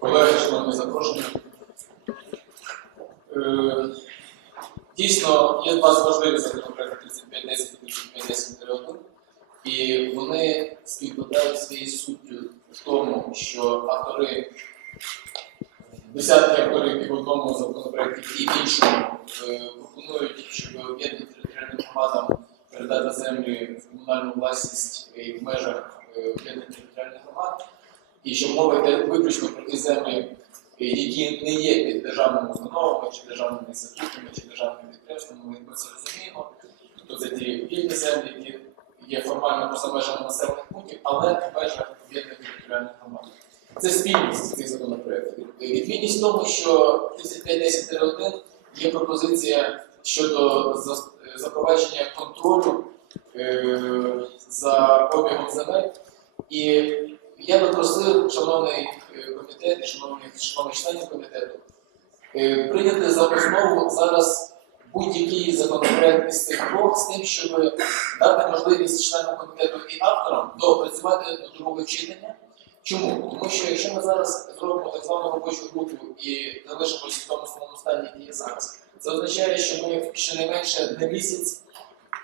колеги, шановні запрошені. Е, Дійсно, є два важливі законопроекти 3510 і 3510 і вони співпадають своєю суттю в тому, що автори, десятки авторів і в одному законопроекті, і в іншому е, пропонують, щоб об'єднаним територіальним громадам передати землі в комунальну власність і в межах е, об'єднаних територіальних громад, і що мова йде виключно про ті землі, які не є під державними установами, чи державними інститутами, чи державними підприємствами, ми це розуміємо. Тобто це ті вільні землі, які є формально поза межами населених пунктів, але в межах об'єднаних територіальних громад. Це спільність цих законопроєктів. Відмінність в тому, що 3510-1 є пропозиція щодо запровадження контролю е, за обігом земель. Я би просив, шановний е, комітет і шановні, членів комітету, е, прийняти за основу зараз будь-який законопроект із цих двох з тим, щоб дати можливість членам комітету і авторам доопрацювати до другого читання. Чому? Тому що якщо ми зараз зробимо так звану робочу групу і залишимося в тому самому стані, який є зараз, це означає, що ми щонайменше на місяць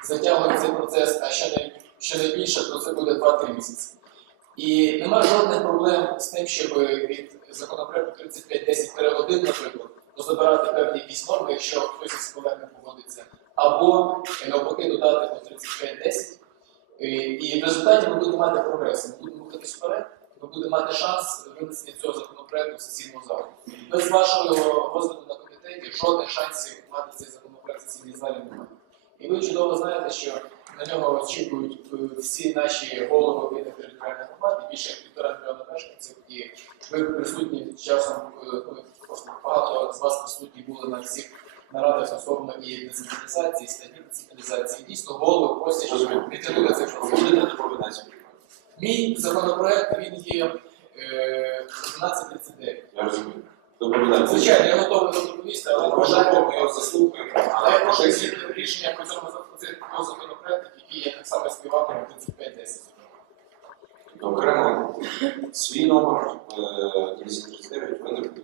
затягуємо цей процес, а ще не, ще не більше, то це буде 2-3 місяці. І нема жодних проблем з тим, щоб від законопроекту 3510-1, наприклад, позабирати певні якісь норми, якщо хтось із колег не погодиться, або е, навпаки додати по 3510. І- І в результаті ми будемо мати прогрес, ми будемо рухатись вперед, ми будемо мати шанс винесення цього законопроекту в сесійну залу. Без вашого розгляду на комітеті жодних шансів мати цей законопроект в сесійній залі немає. І ви чудово знаєте, що на нього очікують е, всі наші голови об'єднаних територіальних громад, і більше як півтора мільйона мешканців, і ви присутні часом, е, ну, багато з вас присутні були на всіх нарадах стосовно і децентралізації, і статті децентралізації. Дійсно, голови просять, щоб підтримати цей процес. Мій законопроект він є е, 1139. Я розумію. Звичайно, я готовий доповісти, але вважаю, ми його заслухаємо. але я прошу рішення по цьому цього законопроекту, які є так само співавтором 3510. Окремо свій номер е, 239 ви не будете.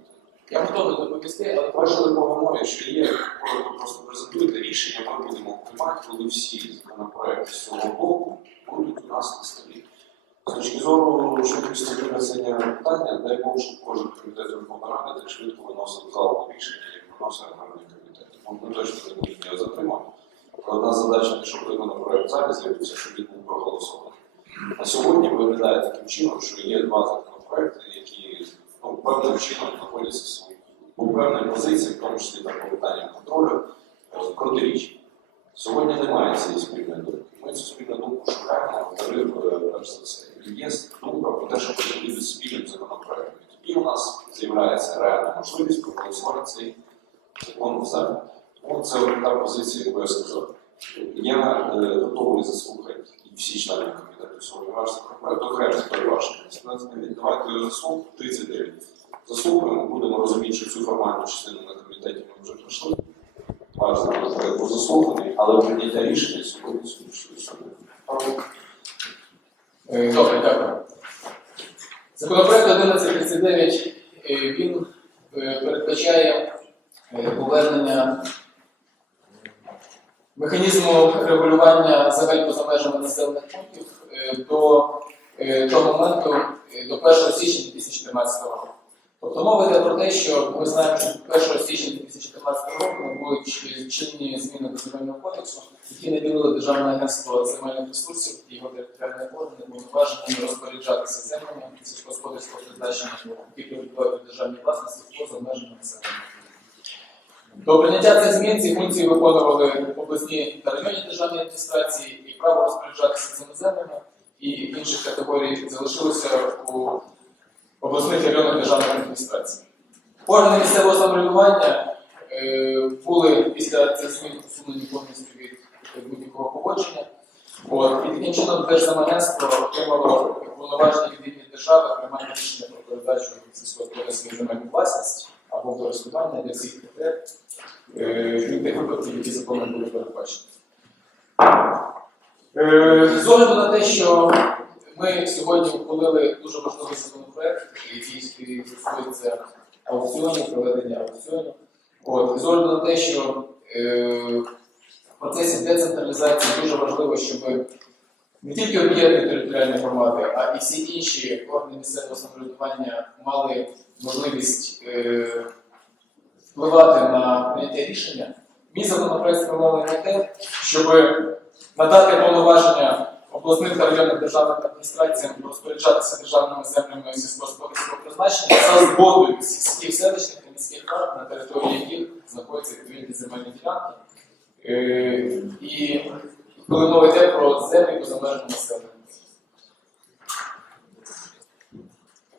Я готовий доповісти, але прошу допомога, що є, коротко просто презентуйте рішення, ми будемо приймати, коли всі законопроекти з цього боку будуть у нас на столі. З точки зору швидкості винесення питання, дай Бог, щоб кожен комітет Верховної Ради так швидко виносив залу рішення, як виносить аграрний комітет. Ми точно не будемо його затримати. Одна задача щоб законопроект зараз з'явився, щоб він був проголосований. На сьогодні виглядає таким чином, що є два законопроекти, які ну, певним чином знаходяться в своїй у певної позиції, в тому числі по питанням контролю, е. Сьогодні немає цієї спільної думки. Ми цю спільну думку шукаємо, автори, е, перш за все. Є думка про те, що потрібно спільним законопроектом. Тоді у нас з'являється реальна можливість проголосувати цей закон в залі. Це та позиція, яку я сказав. Я е, готовий заслухати і всі члени комітету сьогодні ваш законопроект, окремо переважно. Давайте його заслухаємо 39 заслухаємо, будемо розуміти, що цю формальну частину на комітеті ми вже пройшли. Ваш законопроект був заслуханий, але прийняття рішення сьогодні сьогодні. Е, Добре, дякую. Законопроект 1139 е, він е, передбачає повернення механізму регулювання земель поза межами населених пунктів е, до е, того моменту, е, до 1 січня 2014 року. Тобто мова йде про те, що ми знаємо, що 1 січня 2014 року будуть чинні зміни до земельного кодексу, які наділили Державне агентство земельних ресурсів і його територіальні органи повноваженнями розпоряджатися землями сільськогосподарського призначення, які перебувають у державній власності поза межами населення. До прийняття цих змін ці функції виконували обласні та районні державні адміністрації і право розпоряджатися цими землями і інших категорій залишилося у обласних і районних державних адміністрацій. Органи місцевого самоврядування е, були після цих змін усунені повністю від будь-якого погодження. От, і таким чином Держзамагентство отримало повноваження від рівня держави приймати рішення про передачу сільськогосподарської земельної власності або користування для всіх потреб, е, тих випадків, які законом були передбачені. Е, З огляду на те, що ми сьогодні ухвалили дуже важливий законопроект, який стосується аукціонів, проведення аукціонів. От, з огляду на те, що е, в процесі децентралізації дуже важливо, щоб не тільки об'єднані територіальні громади, а і всі інші органи місцевого самоврядування мали можливість е, впливати на прийняття рішення. Мій законопроект спрямований на те, щоб надати повноваження обласних та районних державних адміністраціям розпоряджатися державними землями сільськогосподарського призначення за згодою сільських селищних та міських рад, на території яких знаходяться відповідні земельні ділянки. Е, І коли мова йде про землі поза межами населення.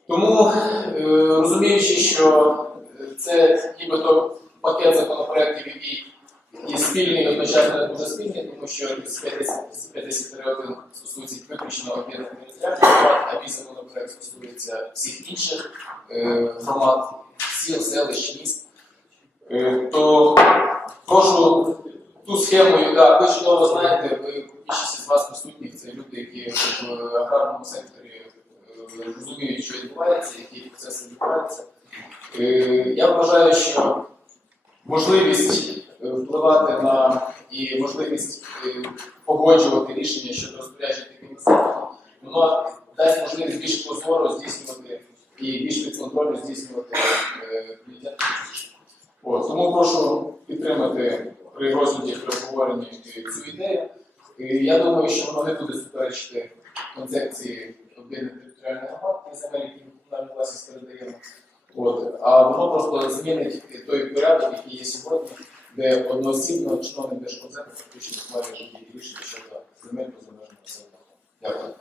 Тому, е, розуміючи, що це нібито пакет законопроєктів, який і спільний, одночасно дуже спільний, тому що з 50 з 53.1 стосується виключно об'єднаних територіальних а мій законопроект стосується всіх інших е, громад, сіл, селищ, міст. Е, то прошу ту схему, яка ви чудово знаєте, ви більшість з вас присутніх, це люди, які в аграрному секторі е, розуміють, що відбувається, які процеси відбуваються. Е, Я вважаю, що можливість е, впливати на і можливість е, погоджувати рішення щодо розпорядження такими заходами, воно дасть можливість більш прозоро здійснювати і більш підконтрольно здійснювати прийняття тому прошу підтримати при розгляді при обговоренні цю ідею. Я думаю, що воно не буде суперечити концепції об'єднаних територіальних громад і земель, які ми комунальну власність передаємо. От, а воно просто змінить той порядок, який є сьогодні, де одноосібно чиновник Держкомзему фактично ухвалює будь-які рішення щодо земель поза межами населеного. Дякую.